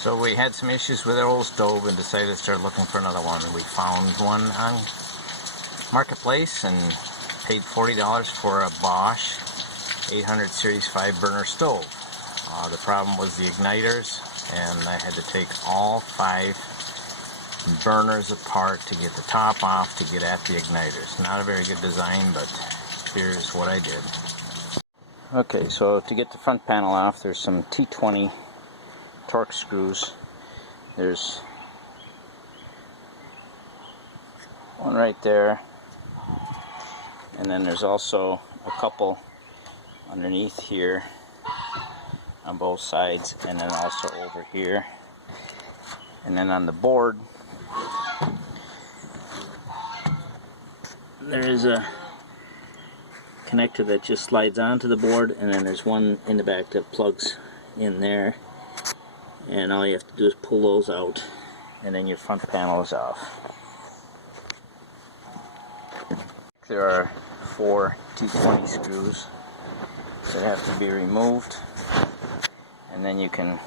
So we had some issues with our old stove and decided to start looking for another one. We found one on Marketplace and paid $40 for a Bosch 800 Series 5 burner stove. The problem was the igniters, and I had to take all 5 burners apart to get the top off to get at the igniters. Not a very good design, but here's what I did. Okay, so to get the front panel off, there's some T20 Torx screws. There's one right there, and then there's also a couple underneath here on both sides, and then also over here. And then on the board there is a connector that just slides onto the board, and then there's one in the back that plugs in there, and all you have to do is pull those out, and then your front panel is off. There are 4 T20 screws that have to be removed, and then you can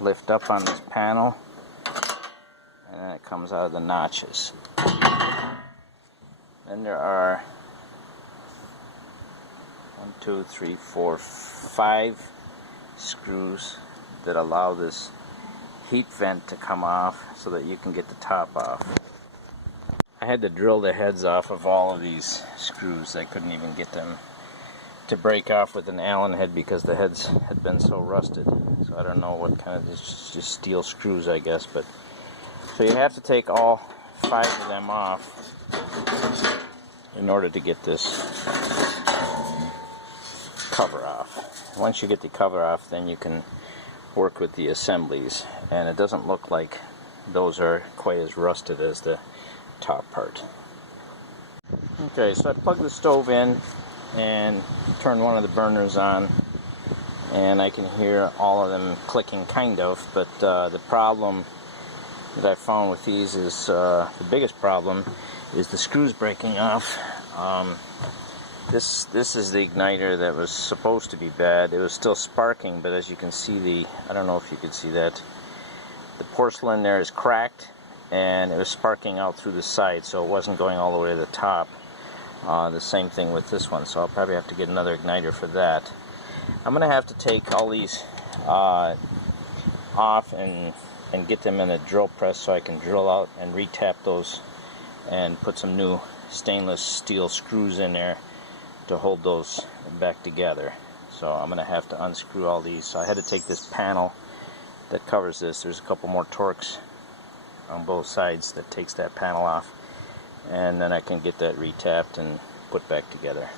lift up on this panel, and then it comes out of the notches. Then there are 1, 2, 3, 4, 5 screws that allow this heat vent to come off so that you can get the top off. I had to drill the heads off of all of these screws. I couldn't even get them to break off with an Allen head because the heads had been so rusted. So I don't know what kind of, just steel screws, I guess. But so you have to take all 5 of them off in order to get this cover off. Once you get the cover off, then you can work with the assemblies, and it doesn't look like those are quite as rusted as the top part. Okay, so I plugged the stove in and turned one of the burners on, and I can hear all of them clicking, kind of, but the problem that I found with these is, the biggest problem is the screws breaking off. This is the igniter that was supposed to be bad. It was still sparking, but as you can see, I don't know if you could see that, the porcelain there is cracked, and it was sparking out through the side, so it wasn't going all the way to the top. The same thing with this one, so I'll probably have to get another igniter for that. I'm going to have to take all these off and get them in a drill press so I can drill out and retap those and put some new stainless steel screws in there to hold those back together. So I'm going to have to unscrew all these. So I had to take this panel that covers this. There's a couple more Torx on both sides that takes that panel off, and then I can get that retapped and put back together.